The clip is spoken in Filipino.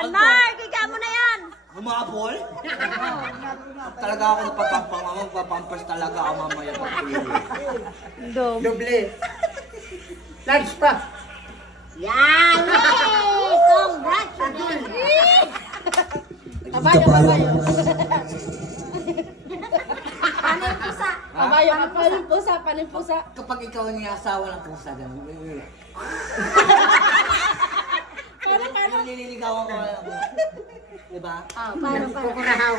Yan na, bigyan mo na yan. Humabol? Talaga ako magpapampas talaga ako mamaya pag-uwi. Doble. Large pa. Yan! Yay! Congratulations! Kabayo, kabayo. Ano yung pusa? Kabayo, paano pusa, paano pusa? Kapag ikaw ang asawa ng pusa, gano'n. Paano? Nililigawan ko lang. Diba? Oh, paano? Kukunahaw.